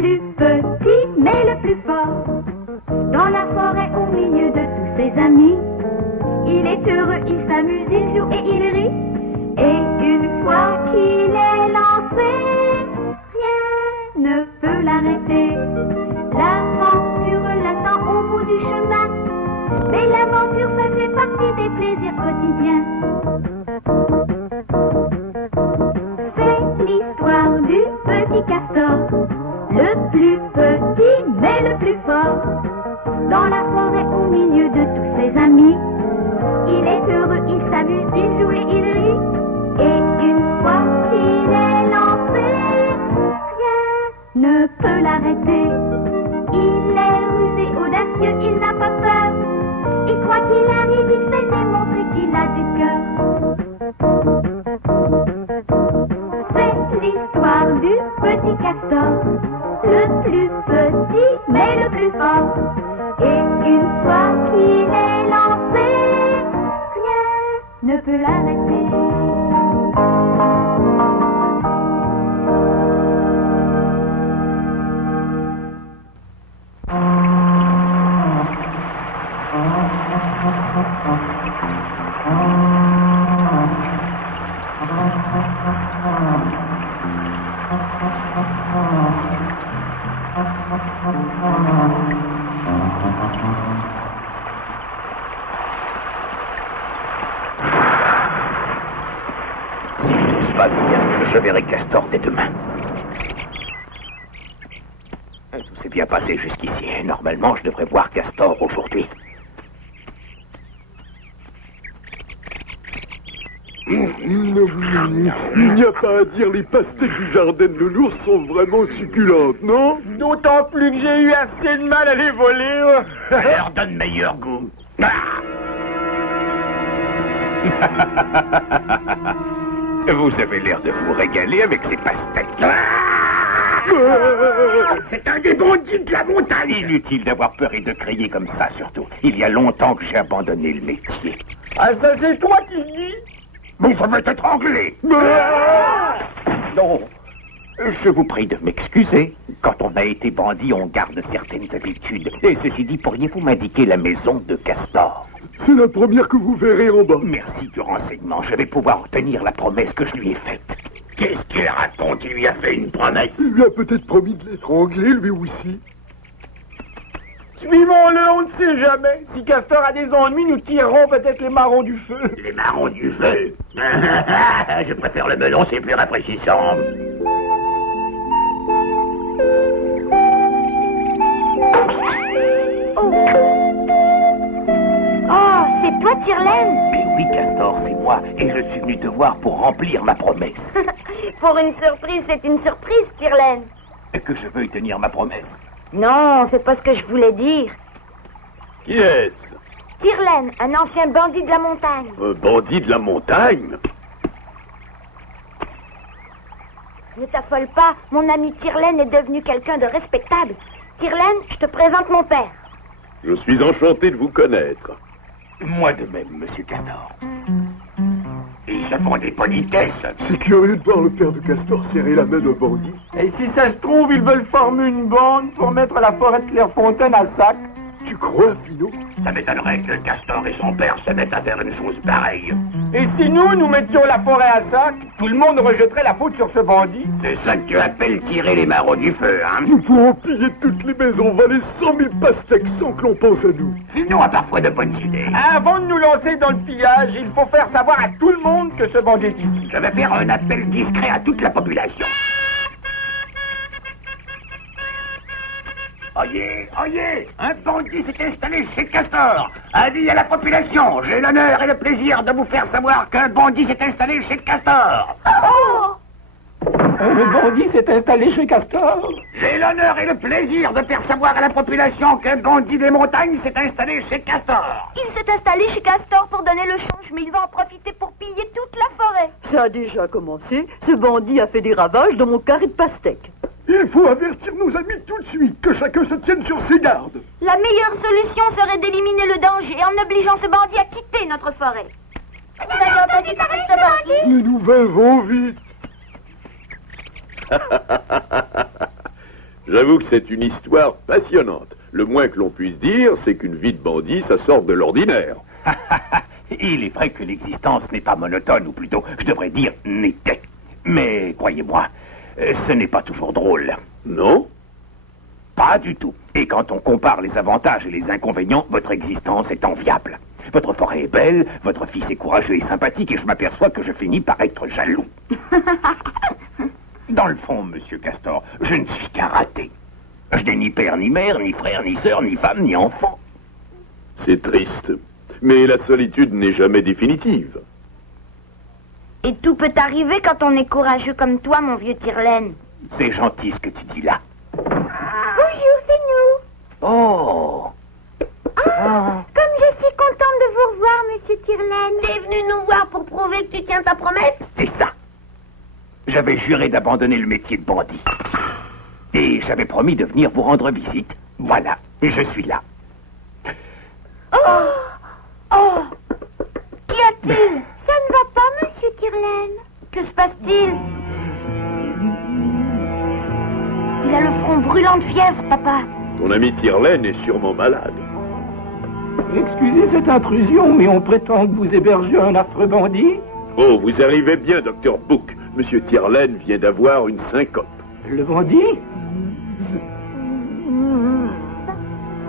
plus petit, mais le plus fort. Dans la forêt, au milieu de tous ses amis, il est heureux, il s'amuse, il joue et il rit. Et une fois qu'il est lancé, rien ne peut l'arrêter. L'aventure l'attend au bout du chemin, mais l'aventure, ça fait partie des plaisirs quotidiens. C'est l'histoire du petit castor, le plus petit mais le plus fort. Dans la forêt, au milieu de tous ses amis, il est heureux, il s'amuse, il joue et il rit. Et une fois qu'il est lancé, rien ne peut l'arrêter. Il est rusé, audacieux, il n'a pas peur. Et quoi qu'il arrive, il sait démontrer qu'il a du cœur. C'est l'histoire du petit castor, le plus petit mais le plus fort. Et une fois qu'il est lancé, rien ne peut l'arrêter. Si tout se passe bien, je verrai Castor dès demain. Tout s'est bien passé jusqu'ici. Normalement, je devrais voir Castor aujourd'hui. Il n'y a pas à dire, les pastèques du jardin de l'ours sont vraiment succulentes, non? D'autant plus que j'ai eu assez de mal à les voler. Ça leur donne meilleur goût. Vous avez l'air de vous régaler avec ces pastèques. C'est un des bandits de la montagne. Inutile d'avoir peur et de crier comme ça, surtout. Il y a longtemps que j'ai abandonné le métier. Ah, ça c'est toi qui le dis? Bon, ça va t'étrangler. Non. Je vous prie de m'excuser. Quand on a été bandit, on garde certaines habitudes. Et ceci dit, pourriez-vous m'indiquer la maison de Castor? C'est la première que vous verrez en bas. Merci du renseignement. Je vais pouvoir tenir la promesse que je lui ai faite. Qu'est-ce qu'il raconte? Il lui a fait une promesse. Il lui a peut-être promis de l'étrangler, lui aussi. Suivons-le, on ne sait jamais. Si Castor a des ennuis, nous tirerons peut-être les marrons du feu. Les marrons du feu? Je préfère le melon, c'est plus rafraîchissant. Oh, c'est toi, Tyrlène? Mais oui, Castor, c'est moi. Et je suis venu te voir pour remplir ma promesse. Pour une surprise, c'est une surprise, Tyrlène. Et que je veuille tenir ma promesse. Non, c'est pas ce que je voulais dire. Qui est-ce? Tyrlène, un ancien bandit de la montagne. Un bandit de la montagne? Ne t'affole pas, mon ami Tyrlène est devenu quelqu'un de respectable. Tyrlène, je te présente mon père. Je suis enchanté de vous connaître. Moi de même, monsieur Castor. Ils se font des politesses. C'est curieux de voir le père de Castor serrer la main d'un bandit. Et si ça se trouve, ils veulent former une bande pour mettre la forêt de Clairefontaine à sac. Tu crois, Finot? Ça m'étonnerait que Castor et son père se mettent à faire une chose pareille. Et si nous mettions la forêt à sac, tout le monde rejetterait la faute sur ce bandit. C'est ça que tu appelles tirer les marrons du feu, hein? Nous pourrons piller toutes les maisons, valer 100 000 pastèques sans que l'on pense à nous. Finot a parfois de bonnes idées. Avant de nous lancer dans le pillage, il faut faire savoir à tout le monde que ce bandit est ici. Je vais faire un appel discret à toute la population. Oyez, oyez, un bandit s'est installé chez Castor. Avis à la population, j'ai l'honneur et le plaisir de vous faire savoir qu'un bandit s'est installé chez Castor. Le bandit s'est installé chez Castor. J'ai l'honneur et le plaisir de faire savoir à la population qu'un bandit des montagnes s'est installé chez Castor. Il s'est installé chez Castor pour donner le change, mais il va en profiter pour piller toute la forêt. Ça a déjà commencé. Ce bandit a fait des ravages dans mon carré de pastèques. Il faut avertir nos amis tout de suite, que chacun se tienne sur ses gardes. La meilleure solution serait d'éliminer le danger en obligeant ce bandit à quitter notre forêt. Vous avez entendu parler de ce bandit? Les nouvelles vont vite. J'avoue que c'est une histoire passionnante. Le moins que l'on puisse dire, c'est qu'une vie de bandit, ça sort de l'ordinaire. Il est vrai que l'existence n'est pas monotone, ou plutôt, je devrais dire, n'était. Mais, croyez-moi, ce n'est pas toujours drôle. Non? Pas du tout. Et quand on compare les avantages et les inconvénients, votre existence est enviable. Votre forêt est belle, votre fils est courageux et sympathique, et je m'aperçois que je finis par être jaloux. Dans le fond, monsieur Castor, je ne suis qu'un raté. Je n'ai ni père, ni mère, ni frère, ni sœur, ni femme, ni enfant. C'est triste. Mais la solitude n'est jamais définitive. Et tout peut arriver quand on est courageux comme toi, mon vieux Tyrlène. C'est gentil ce que tu dis là. Bonjour, c'est nous. Oh! Comme je suis contente de vous revoir, monsieur Tyrlène. T'es venu nous voir pour prouver que tu tiens ta promesse? C'est ça. J'avais juré d'abandonner le métier de bandit. Et j'avais promis de venir vous rendre visite. Voilà, et je suis là. Oh! Qu'y a-t-il? Ça ne va pas, monsieur Tyrlène. Que se passe-t-il? Il a le front brûlant de fièvre, papa. Ton ami Tyrlène est sûrement malade. Excusez cette intrusion, mais on prétend que vous hébergez un affreux bandit. Oh, vous arrivez bien, docteur Book. Monsieur Tyrlène vient d'avoir une syncope. Le bandit?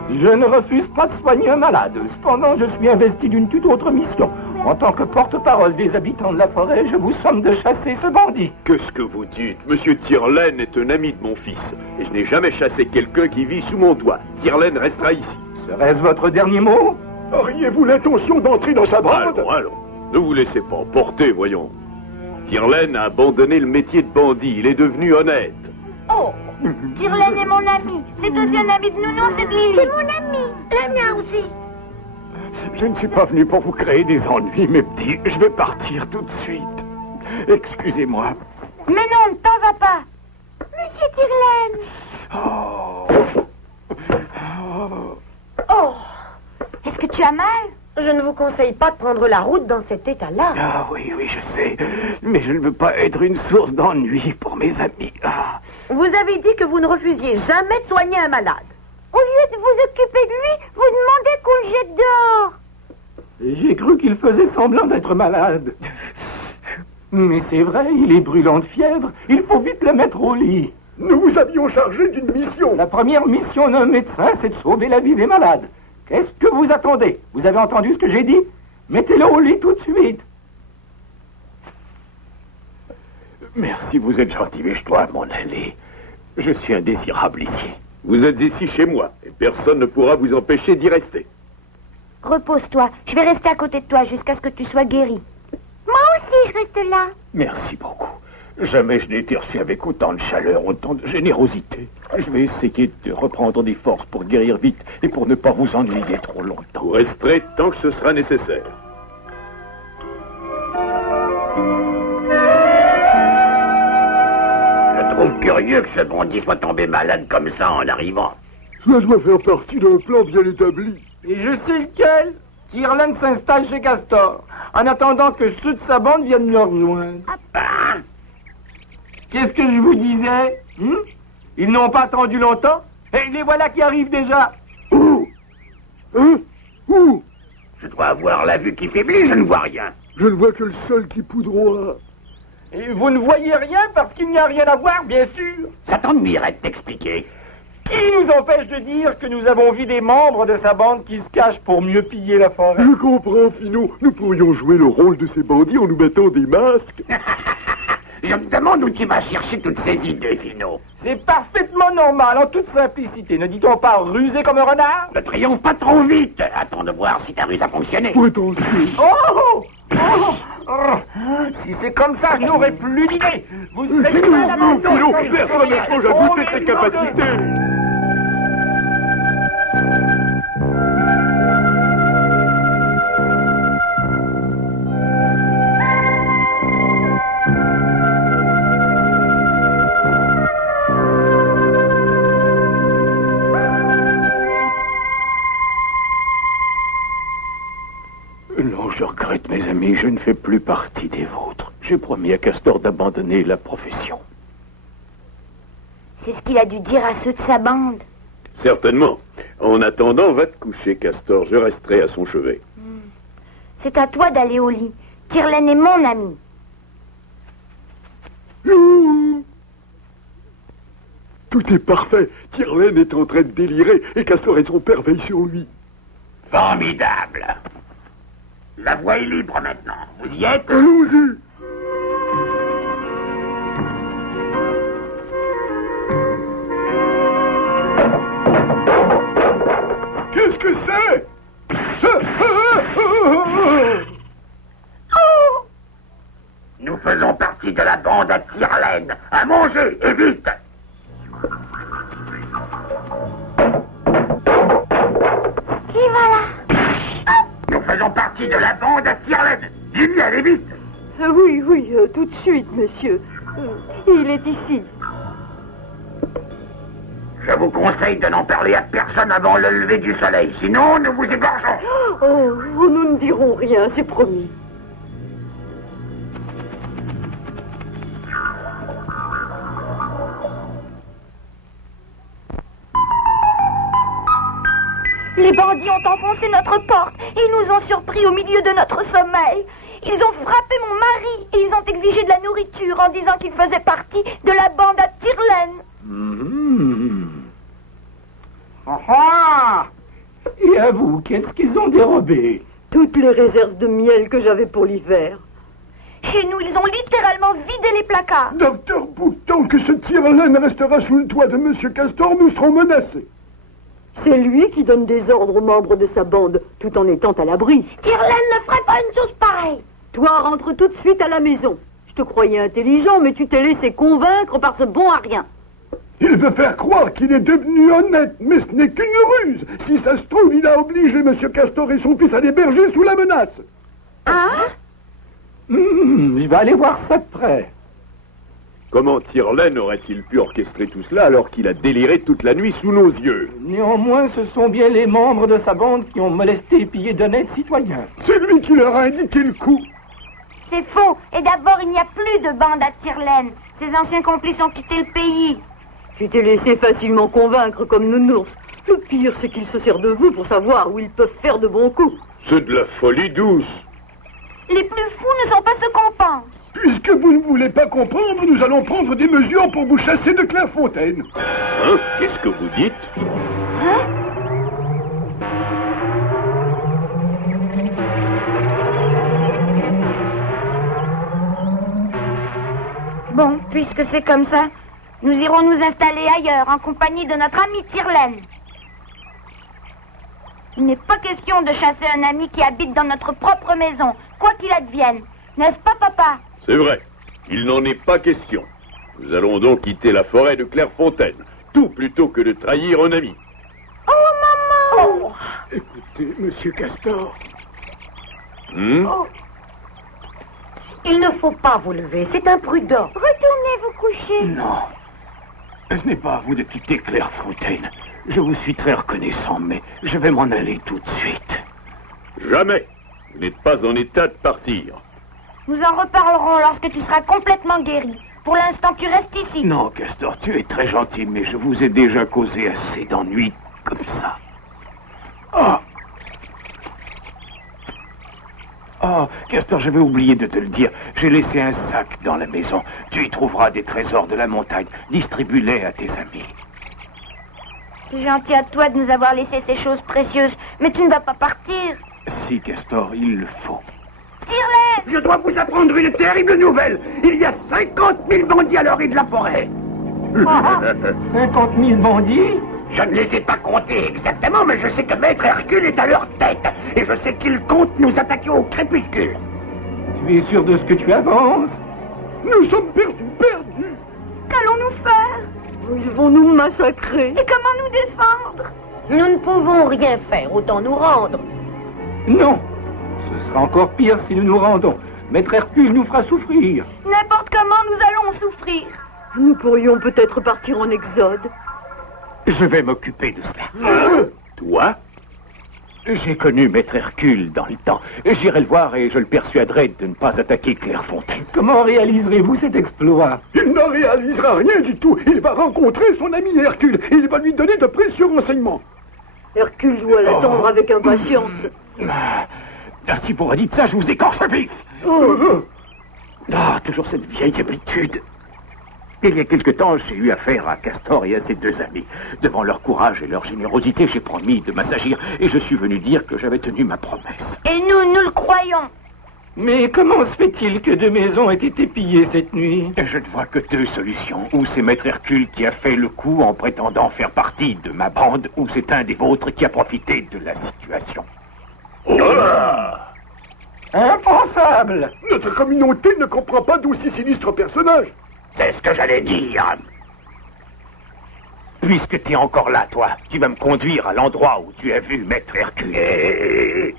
Je ne refuse pas de soigner un malade. Cependant, je suis investi d'une toute autre mission. En tant que porte-parole des habitants de la forêt, je vous somme de chasser ce bandit. Qu'est-ce que vous dites? Monsieur Tyrlène est un ami de mon fils. Et je n'ai jamais chassé quelqu'un qui vit sous mon toit. Tyrlène restera ici. Serait-ce votre dernier mot? Auriez-vous l'intention d'entrer dans sa bande? Allons. Ne vous laissez pas emporter, voyons. Tyrlène a abandonné le métier de bandit. Il est devenu honnête. Oh! Tyrlène est mon ami. C'est aussi un ami de Nounours et de Lily. C'est mon ami. Le mien aussi. Je ne suis pas venu pour vous créer des ennuis, mes petits. Je vais partir tout de suite. Excusez-moi. Mais non, ne t'en vas pas. Monsieur Tyrlène. Oh! Est-ce que tu as mal? Je ne vous conseille pas de prendre la route dans cet état-là. Ah oui, je sais. Mais je ne veux pas être une source d'ennui pour mes amis. Ah. Vous avez dit que vous ne refusiez jamais de soigner un malade. Au lieu de vous occuper de lui, vous demandez qu'on le jette dehors. J'ai cru qu'il faisait semblant d'être malade. Mais c'est vrai, il est brûlant de fièvre. Il faut vite le mettre au lit. Nous vous avions chargé d'une mission. La première mission d'un médecin, c'est de sauver la vie des malades. Qu'est-ce que vous attendez? Vous avez entendu ce que j'ai dit? Mettez-le au lit tout de suite. Merci, vous êtes gentil, mais je dois m'en aller. Je suis indésirable ici. Vous êtes ici chez moi, et personne ne pourra vous empêcher d'y rester. Repose-toi. Je vais rester à côté de toi jusqu'à ce que tu sois guéri. Moi aussi, je reste là. Merci beaucoup. Jamais je n'ai été reçu avec autant de chaleur, autant de générosité. Je vais essayer de reprendre des forces pour guérir vite et pour ne pas vous ennuyer trop longtemps. Vous resterez tant que ce sera nécessaire. Je trouve curieux que ce bandit soit tombé malade comme ça en arrivant. Ça doit faire partie d'un plan bien établi. Et je sais lequel. Tyrlène s'installe chez Castor, en attendant que ceux de sa bande viennent le rejoindre. Qu'est-ce que je vous disais? Ils n'ont pas attendu longtemps, et les voilà qui arrivent déjà. Où? Hein? Où? Je dois avoir la vue qui faiblit, je ne vois rien. Je ne vois que le sol qui poudroie. Et vous ne voyez rien parce qu'il n'y a rien à voir, bien sûr. Ça t'ennuierait de t'expliquer. Qui nous empêche de dire que nous avons vu des membres de sa bande qui se cachent pour mieux piller la forêt? Je comprends, Finot. Nous pourrions jouer le rôle de ces bandits en nous mettant des masques. Je me demande où tu vas chercher toutes ces idées, Finot. C'est parfaitement normal, en toute simplicité. Ne dit-on pas rusé comme un renard? Ne triomphe pas trop vite. Attends de voir si ta ruse a fonctionné. Prétentieux. Si c'est comme ça, je n'aurai plus d'idées. Vous serez Finot, pas à la bande. Finot, personne ne songe à douter de tes capacités. Non, je regrette, mes amis, je ne fais plus partie des vôtres. J'ai promis à Castor d'abandonner la profession. C'est ce qu'il a dû dire à ceux de sa bande. Certainement. En attendant, va te coucher, Castor. Je resterai à son chevet. C'est à toi d'aller au lit. Tyrlène est mon ami. Tout est parfait. Tyrlène est en train de délirer et Castor et son père veillent sur lui. Formidable. La voie est libre maintenant. Vous y êtes? Allons-y. Qu'est-ce que c'est? Nous faisons partie de la bande à Tyrlène. À manger, et vite! Qui va là? Nous faisons partie de la bande à Tyrlène. Du miel, et vite! Oui, oui, tout de suite, monsieur. Il est ici. Je vous conseille de n'en parler à personne avant le lever du soleil. Sinon, nous vous égorgeons. Oh, nous ne dirons rien, c'est promis. Les bandits ont enfoncé notre porte et ils nous ont surpris au milieu de notre sommeil. Ils ont frappé mon mari et ils ont exigé de la nourriture en disant qu'ils faisaient partie de la bande à Tyrlène. Ah! Et à vous, qu'est-ce qu'ils ont dérobé? Toutes les réserves de miel que j'avais pour l'hiver. Chez nous, ils ont littéralement vidé les placards. Docteur Bouc, tant que ce Tyrlène restera sous le toit de Monsieur Castor, nous serons menacés. C'est lui qui donne des ordres aux membres de sa bande, tout en étant à l'abri. Tyrlène ne ferait pas une chose pareille. Toi, rentre tout de suite à la maison. Je te croyais intelligent, mais tu t'es laissé convaincre par ce bon à rien. Il veut faire croire qu'il est devenu honnête, mais ce n'est qu'une ruse. Si ça se trouve, il a obligé Monsieur Castor et son fils à l'héberger sous la menace. Hein? Je vais aller voir ça de près. Comment Tyrlène aurait-il pu orchestrer tout cela alors qu'il a déliré toute la nuit sous nos yeux? Néanmoins, ce sont bien les membres de sa bande qui ont molesté et pillé d'honnêtes citoyens. C'est lui qui leur a indiqué le coup. C'est faux. Et d'abord, il n'y a plus de bande à Tyrlène. Ses anciens complices ont quitté le pays. Tu t'es laissé facilement convaincre comme nounours. Le pire, c'est qu'ils se servent de vous pour savoir où ils peuvent faire de bons coups. C'est de la folie douce. Les plus fous ne sont pas ceux qu'on pense. Puisque vous ne voulez pas comprendre, nous allons prendre des mesures pour vous chasser de Clairefontaine. Hein? Qu'est-ce que vous dites? Hein? Bon, puisque c'est comme ça, nous irons nous installer ailleurs, en compagnie de notre ami Tyrlène. Il n'est pas question de chasser un ami qui habite dans notre propre maison, quoi qu'il advienne. N'est-ce pas, papa? C'est vrai. Il n'en est pas question. Nous allons donc quitter la forêt de Clairefontaine, tout plutôt que de trahir un ami. Oh, maman! Oh. Écoutez, Monsieur Castor. Il ne faut pas vous lever, c'est imprudent. Retournez vous coucher. Non. Ce n'est pas à vous de quitter Clairefontaine. Je vous suis très reconnaissant, mais je vais m'en aller tout de suite. Jamais. Vous n'êtes pas en état de partir. Nous en reparlerons lorsque tu seras complètement guéri. Pour l'instant, tu restes ici. Non, Castor, tu es très gentil, mais je vous ai déjà causé assez d'ennuis comme ça. Oh, Castor, j'avais oublié de te le dire. J'ai laissé un sac dans la maison. Tu y trouveras des trésors de la montagne. Distribue-les à tes amis. C'est gentil à toi de nous avoir laissé ces choses précieuses, mais tu ne vas pas partir. Si, Castor, il le faut. Tyrlène! Je dois vous apprendre une terrible nouvelle. Il y a 50 000 bandits à l'orée de la forêt. 50 000 bandits? Je ne les ai pas comptés exactement, mais je sais que Maître Hercule est à leur tête. Et je sais qu'il compte nous attaquer au crépuscule. Tu es sûr de ce que tu avances? Nous sommes perdus. Qu'allons-nous faire? Ils vont nous massacrer. Et comment nous défendre? Nous ne pouvons rien faire, autant nous rendre. Non. Ce sera encore pire si nous nous rendons. Maître Hercule nous fera souffrir. N'importe comment, nous allons souffrir. Nous pourrions peut-être partir en exode. Je vais m'occuper de cela. Toi? J'ai connu Maître Hercule dans le temps. J'irai le voir et je le persuaderai de ne pas attaquer Clairefontaine. Comment réaliserez-vous cet exploit? Il n'en réalisera rien du tout. Il va rencontrer son ami Hercule et il va lui donner de précieux renseignements. Hercule doit l'attendre avec impatience. Si vous redites ça, je vous écorche vif. Toujours cette vieille habitude. Il y a quelque temps, j'ai eu affaire à Castor et à ses deux amis. Devant leur courage et leur générosité, j'ai promis de m'assagir et je suis venu dire que j'avais tenu ma promesse. Et nous le croyons. Mais comment se fait-il que 2 maisons aient été pillées cette nuit? Je ne vois que 2 solutions. Ou c'est Maître Hercule qui a fait le coup en prétendant faire partie de ma bande, ou c'est un des vôtres qui a profité de la situation. Impensable! Notre communauté ne comprend pas d'aussi sinistres personnages. C'est ce que j'allais dire. Puisque tu es encore là, toi, tu vas me conduire à l'endroit où tu as vu Maître Hercule.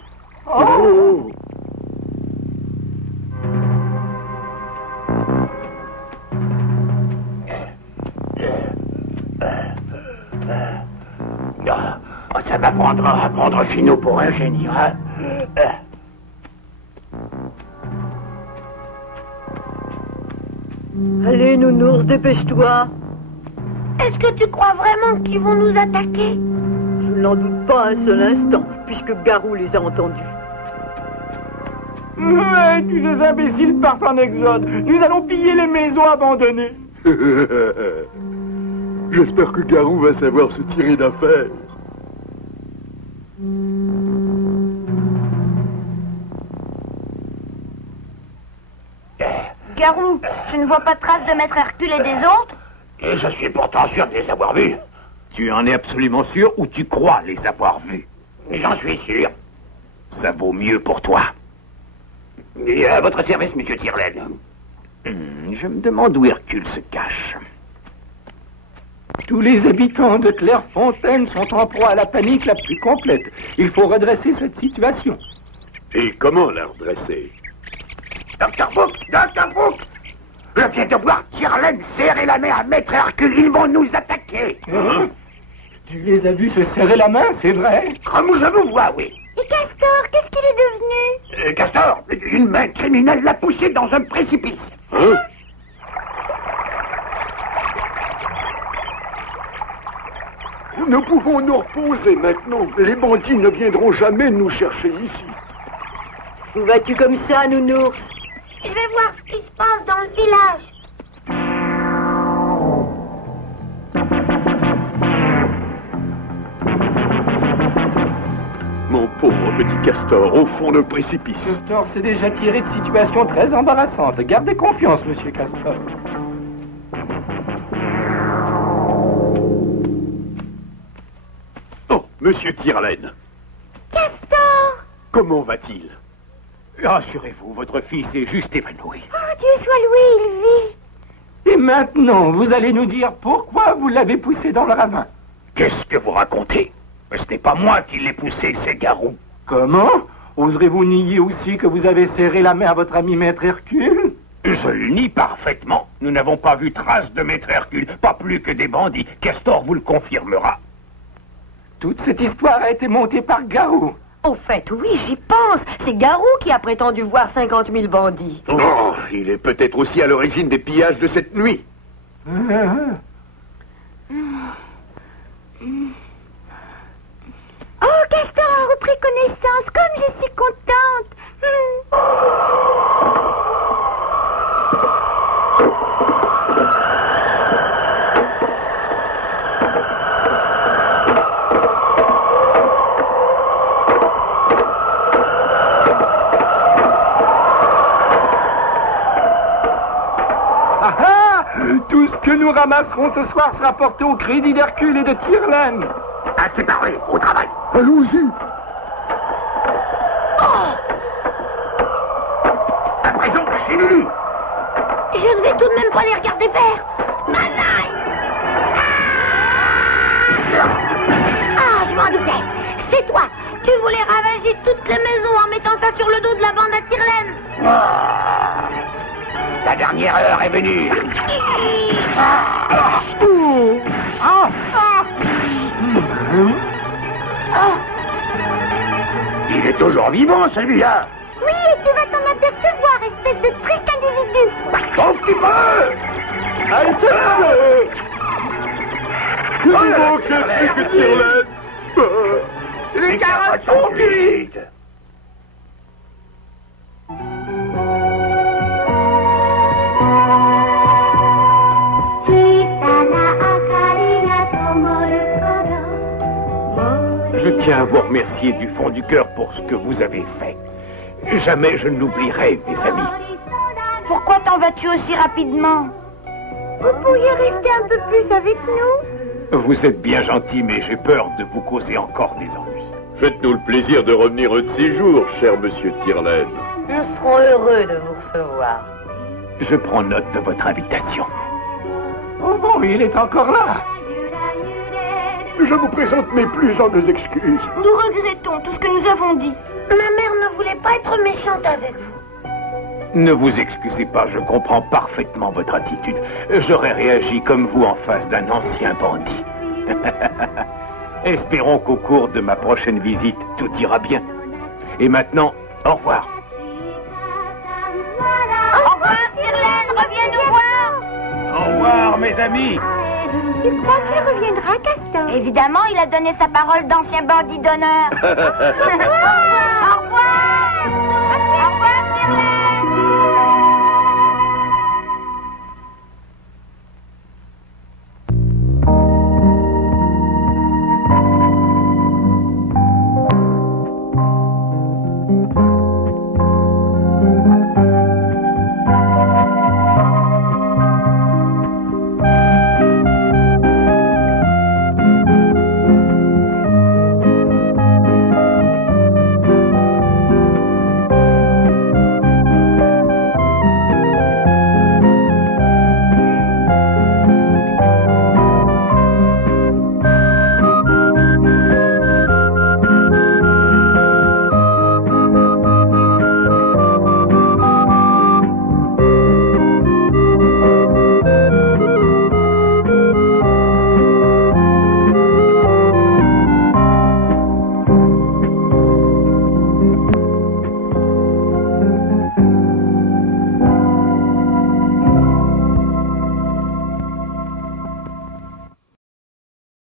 Oh! Ça m'apprendra à prendre Finot pour un génie, hein? Allez, nounours, dépêche-toi. Est-ce que tu crois vraiment qu'ils vont nous attaquer? Je n'en doute pas un seul instant, puisque Garou les a entendus. Mais tous ces imbéciles partent en exode. Nous allons piller les maisons abandonnées. J'espère que Garou va savoir se tirer d'affaire. Garou, je ne vois pas de trace de Maître Hercule et des autres. Et je suis pourtant sûr de les avoir vus. Tu en es absolument sûr ou tu crois les avoir vus? J'en suis sûr. Ça vaut mieux pour toi. Et à votre service, monsieur Tyrlène. Je me demande où Hercule se cache. Tous les habitants de Clairefontaine sont en proie à la panique la plus complète. Il faut redresser cette situation. Et comment la redresser? Dr. Book! Je viens de voir Tyrlène serrer la main à Maître Hercule. Ils vont nous attaquer. Tu les as vus se serrer la main, c'est vrai? Comme je vous vois, oui. Et Castor, qu'est-ce qu'il est devenu? Castor, une main criminelle l'a poussé dans un précipice. Hein? Nous pouvons nous reposer maintenant. Les bandits ne viendront jamais nous chercher ici. Où vas-tu comme ça, nounours? Je vais voir ce qui se passe dans le village. Mon pauvre petit Castor, au fond d'un précipice. Castor s'est déjà tiré de situations très embarrassantes. Gardez confiance, monsieur Castor. Oh, monsieur Tyrlène. Castor! Comment va-t-il? Rassurez-vous, votre fils est juste évanoui. Oh, Dieu soit loué, il vit. Et maintenant, vous allez nous dire pourquoi vous l'avez poussé dans le ravin. Qu'est-ce que vous racontez? Ce n'est pas moi qui l'ai poussé, c'est Garou. Comment? Oserez-vous nier aussi que vous avez serré la main à votre ami Maître Hercule? Je le nie parfaitement. Nous n'avons pas vu trace de Maître Hercule, pas plus que des bandits. Castor vous le confirmera. Toute cette histoire a été montée par Garou. Au fait, oui, j'y pense. C'est Garou qui a prétendu voir 50 000 bandits. Oh, il est peut-être aussi à l'origine des pillages de cette nuit. Oh, Castor a repris connaissance, comme je suis contente. Tout ce que nous ramasserons ce soir sera porté au crédit d'Hercule et de Tyrlène. Assez parlé, au travail. Allons-y. À présent, chez Lulu. Je ne vais tout de même pas les regarder faire. Manaï! Ah, je m'en doutais. C'est toi. Tu voulais ravager toutes les maisons en mettant ça sur le dos de la bande à Tyrlène. La dernière heure est venue. toujours vivant, celui-là. Oui, et tu vas t'en apercevoir, espèce de triste individu. Un petit peu. Allez, que vous manquez plus que Tyrlène. Les carottes sont cuites. Je tiens à vous remercier du fond du cœur pour ce que vous avez fait. Jamais je ne l'oublierai, mes amis. Pourquoi t'en vas-tu aussi rapidement? Vous pourriez rester un peu plus avec nous? Vous êtes bien gentil, mais j'ai peur de vous causer encore des ennuis. Faites-nous le plaisir de revenir un de ces jours, cher monsieur Tyrlène. Nous serons heureux de vous recevoir. Je prends note de votre invitation. Oh bon, il est encore là. Je vous présente mes plus humbles excuses. Nous regrettons tout ce que nous avons dit. Ma mère ne voulait pas être méchante avec vous. Ne vous excusez pas, je comprends parfaitement votre attitude. J'aurais réagi comme vous en face d'un ancien bandit. Espérons qu'au cours de ma prochaine visite, tout ira bien. Et maintenant, au revoir. Au revoir, Tyrlène, reviens nous voir. Au revoir, mes amis. Tu crois qu'il reviendra, Castor? Évidemment, il a donné sa parole d'ancien bandit d'honneur. Au revoir.